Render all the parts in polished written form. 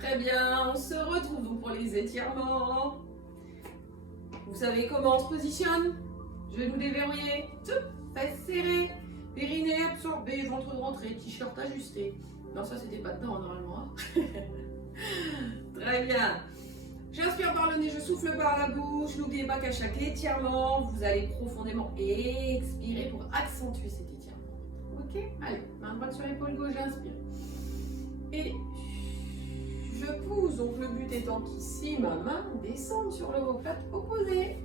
Très bien, on se retrouve donc pour les étirements. Vous savez comment on se positionne? Genoux déverrouillés, fesses serrées, périnée absorbé, ventre rentré, t-shirt ajusté. Non, ça c'était pas dedans normalement. Hein. Très bien. J'inspire par le nez, je souffle par la bouche. N'oubliez pas qu'à chaque étirement, vous allez profondément expirer pour accentuer cet étirement. Ok? Allez, main droite sur l'épaule gauche, j'inspire. Et je pousse, donc le but étant qu'ici, ma main descende sur l'omoplate opposée.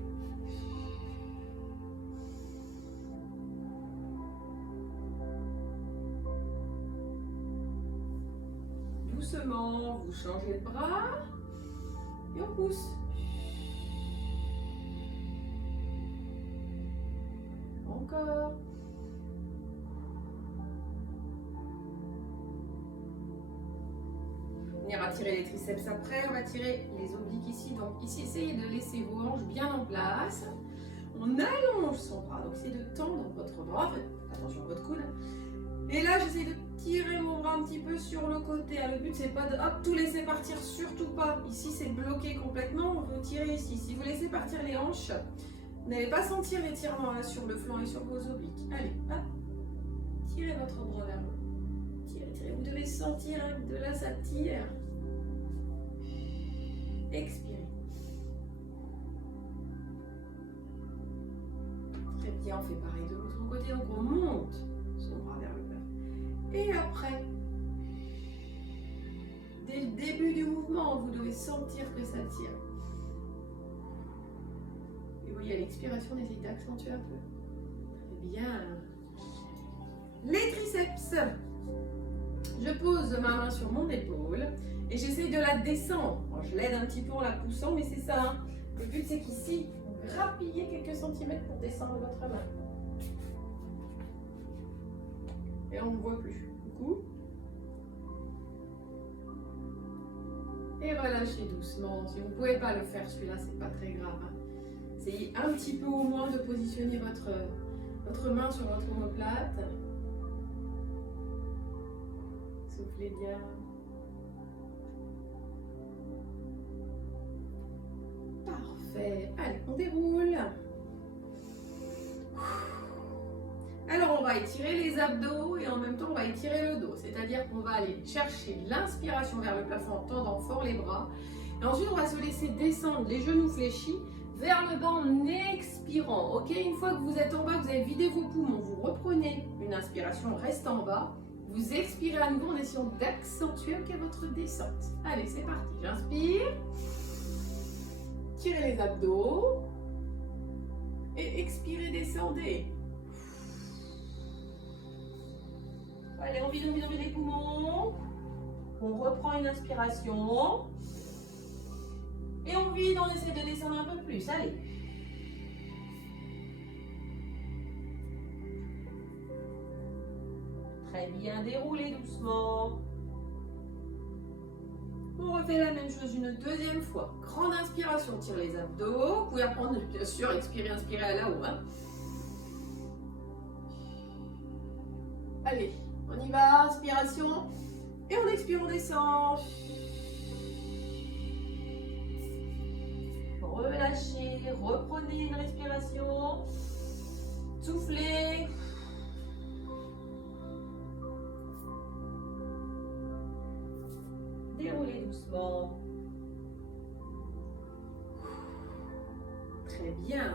Doucement, vous changez de bras et on pousse. Encore. On ira tirer les triceps après, on va tirer les obliques ici. Donc ici, essayez de laisser vos hanches bien en place. On allonge son bras, donc essayez de tendre votre bras, faites attention à votre coude. Et là, j'essaie de tirer mon bras un petit peu sur le côté. Le but, c'est pas de hop, tout laisser partir, surtout pas. Ici, c'est bloqué complètement, on veut tirer ici. Si vous laissez partir les hanches, vous n'allez pas sentir l'étirement là sur le flanc et sur vos obliques. Allez, hop, tirez votre bras vers le haut. Tirez, tirez. Vous devez sentir hein, de là, ça tire. Expirez. Très bien, on fait pareil de l'autre côté. Donc, on monte son bras vers le bas. Et après, dès le début du mouvement, vous devez sentir que ça tire. Et vous voyez, à l'expiration, n'hésitez pas à accentuer un peu. Très bien. Les triceps. Je pose ma main sur mon épaule et j'essaye de la descendre. Bon, je l'aide un petit peu en la poussant, mais c'est ça. Hein. Le but, c'est qu'ici, vous grappillez quelques centimètres pour descendre votre main. Et on ne voit plus. Coup. Et relâchez doucement. Si vous ne pouvez pas le faire, celui-là, c'est pas très grave. Hein. Essayez un petit peu au moins de positionner votre main sur votre omoplate. Soufflez bien. Parfait. Allez, on déroule. Alors, on va étirer les abdos et en même temps, on va étirer le dos. C'est-à-dire qu'on va aller chercher l'inspiration vers le plafond en tendant fort les bras. Et ensuite, on va se laisser descendre les genoux fléchis vers le bas en expirant. Ok, une fois que vous êtes en bas, que vous avez vidé vos poumons, vous reprenez une inspiration, reste en bas. Vous expirez à nouveau en essayant d'accentuer votre descente. Allez, c'est parti. J'inspire. Tirez les abdos. Et expirez, descendez. Allez, on vide les poumons. On reprend une inspiration. Et on vide, on essaie de descendre un peu plus. Allez. Très bien, déroulez doucement. On refait la même chose une deuxième fois. Grande inspiration, tire les abdos. Vous pouvez reprendre, bien sûr, expirer, inspirer à la haut. Hein. Allez, on y va, inspiration. Et on expire, on descend. Relâchez, reprenez une respiration. Soufflez. Déroulez doucement. Très bien.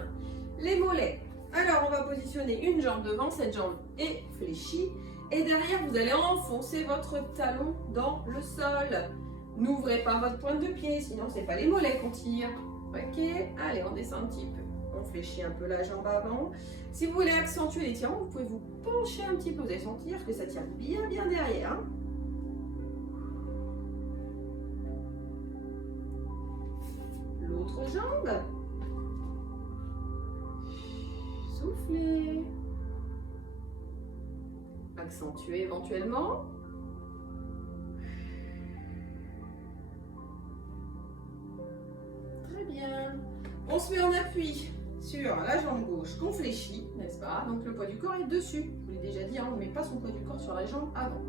Les mollets. Alors, on va positionner une jambe devant, cette jambe est fléchie. Et derrière, vous allez enfoncer votre talon dans le sol. N'ouvrez pas votre pointe de pied, sinon ce n'est pas les mollets qu'on tire. Ok, allez, on descend un petit peu. On fléchit un peu la jambe avant. Si vous voulez accentuer l'étirement, vous pouvez vous pencher un petit peu. Vous allez sentir que ça tire bien derrière. Hein. L'autre jambe. Soufflez. Accentuez éventuellement. Très bien. On se met en appui sur la jambe gauche qu'on fléchit, n'est-ce pas? Donc le poids du corps est dessus. Je vous l'ai déjà dit, hein, on ne met pas son poids du corps sur la jambe avant.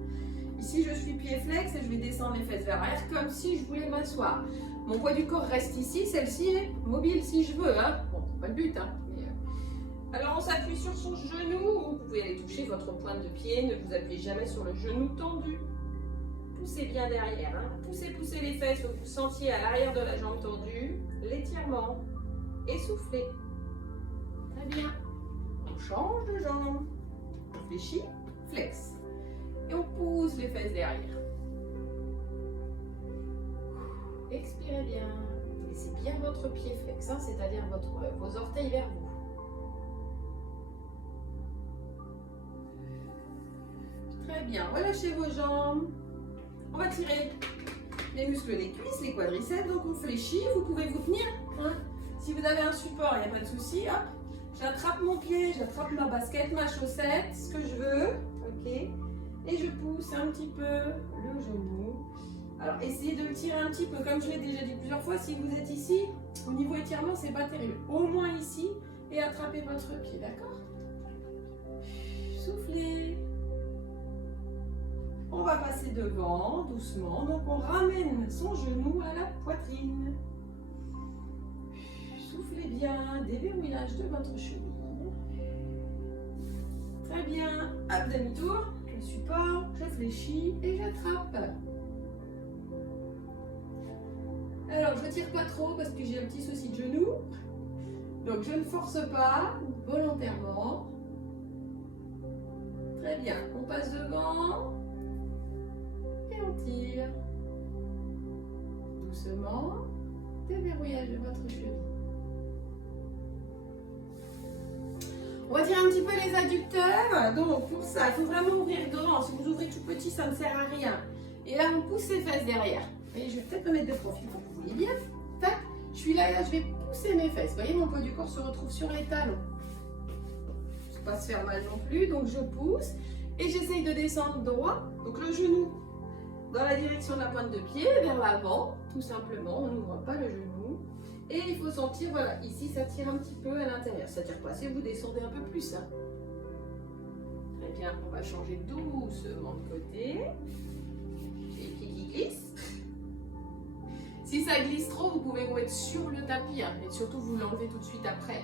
Ici, je suis pied flex et je vais descendre les fesses vers l'arrière comme si je voulais m'asseoir. Mon poids du corps reste ici, celle-ci est mobile si je veux. Hein. Bon, c'est pas le but. Hein, mais, Alors, on s'appuie sur son genou. Vous pouvez aller toucher votre pointe de pied. Ne vous appuyez jamais sur le genou tendu. Poussez bien derrière. Hein. Poussez les fesses. Vous sentiez à l'arrière de la jambe tendue. L'étirement. Et soufflez. Très bien. On change de jambe. On fléchit, flex. Et on pousse les fesses derrière. Expirez bien. Laissez bien votre pied flex, hein, c'est-à-dire vos orteils vers vous. Très bien. Relâchez vos jambes. On va tirer les muscles des cuisses, les quadriceps. Donc on fléchit. Vous pouvez vous tenir. Hein. Si vous avez un support, il n'y a pas de souci. Hop. J'attrape mon pied, j'attrape ma basket, ma chaussette, ce que je veux. Ok. Et je pousse un petit peu le genou. Alors, essayez de le tirer un petit peu, comme je l'ai déjà dit plusieurs fois, si vous êtes ici, au niveau étirement, c'est pas terrible. Au moins ici, et attrapez votre pied, d'accord? Soufflez. On va passer devant, doucement. Donc, on ramène son genou à la poitrine. Soufflez bien, déverrouillage de votre cheville. Très bien. À demi-tour, je support, je fléchis et j'attrape. Alors, je ne tire pas trop parce que j'ai un petit souci de genou. Donc, je ne force pas volontairement. Très bien. On passe devant et on tire. Doucement, déverrouillage de votre cheville. On va tirer un petit peu les adducteurs. Donc, pour ça, il faut vraiment ouvrir grand. Si vous ouvrez tout petit, ça ne sert à rien. Et là, on pousse les fesses derrière. Et je vais peut-être me mettre de profil pour que vous voyez bien. Tac, je suis là et là, je vais pousser mes fesses. Vous voyez, mon poids du corps se retrouve sur les talons. Je ne vais pas se faire mal non plus, donc je pousse. Et j'essaye de descendre droit. Donc le genou dans la direction de la pointe de pied, vers l'avant, tout simplement. On n'ouvre pas le genou. Et il faut sentir, voilà, ici, ça tire un petit peu à l'intérieur. Ça ne tire pas, si vous descendez un peu plus. Hein. Très bien, on va changer doucement de côté. J'ai les pieds qui glissent. Si ça glisse trop, vous pouvez vous mettre sur le tapis, hein, mais surtout vous l'enlevez tout de suite après.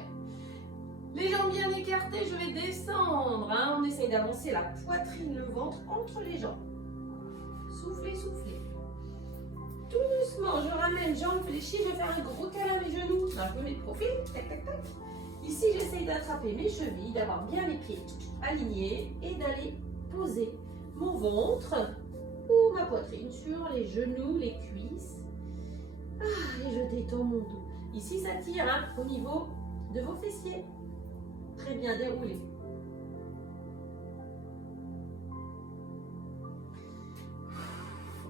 Les jambes bien écartées, je vais descendre. Hein. On essaye d'avancer la poitrine, le ventre entre les jambes. Soufflez, soufflez. Tout doucement, je ramène jambes fléchies, je vais faire un gros câlin à mes genoux. Un peu mes profils, tac, tac, tac. Ici, j'essaye d'attraper mes chevilles, d'avoir bien les pieds alignés et d'aller poser mon ventre ou ma poitrine sur les genoux, les cuisses. Ah, et je détends mon dos. Ici, ça tire hein, au niveau de vos fessiers. Très bien déroulé.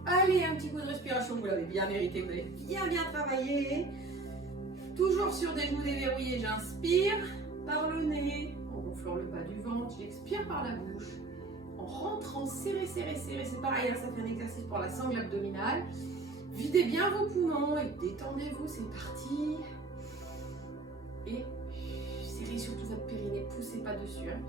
Allez, un petit coup de respiration, vous l'avez bien mérité, vous l'avez bien travaillé. Toujours sur des genoux déverrouillés, j'inspire par le nez, en gonflant le bas du ventre, j'expire par la bouche. En rentrant, serré, serré, serré, c'est pareil, hein, ça fait un exercice pour la sangle abdominale. Videz bien vos poumons et détendez-vous, c'est parti. Et serrez surtout votre périnée, poussez pas dessus. Hein.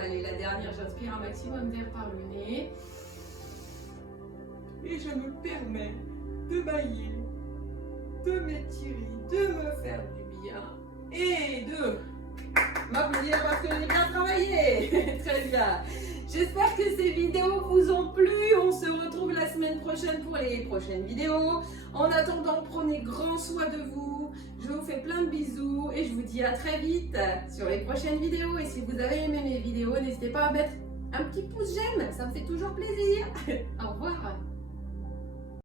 Allez, la dernière, j'inspire un maximum d'air par le nez. Et je me permets de bailler, de m'étirer, de me faire du bien et de m'applaudir parce que j'ai bien travaillé. Très bien. J'espère que ces vidéos vous ont plu. On se retrouve la semaine prochaine pour les prochaines vidéos. En attendant, prenez grand soin de vous. Je vous fais plein de bisous et je vous dis à très vite sur les prochaines vidéos. Et si vous avez aimé mes vidéos, n'hésitez pas à mettre un petit pouce j'aime. Ça me fait toujours plaisir. Au revoir.